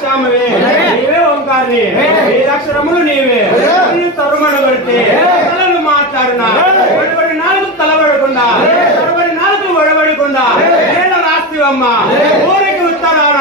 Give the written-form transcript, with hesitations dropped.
శ్యామవే నీవే ఓంకారిని వేదాక్షరములు నీవే తరుమడు కొడితే తలలు మాట్లాడునా వడబడి నాలుగు తలబడకుండా వడబడి నాలుగు వడబడకుండా ఏళ్ళ రాస్తివమ్మ ఊరికి ఉత్తరాన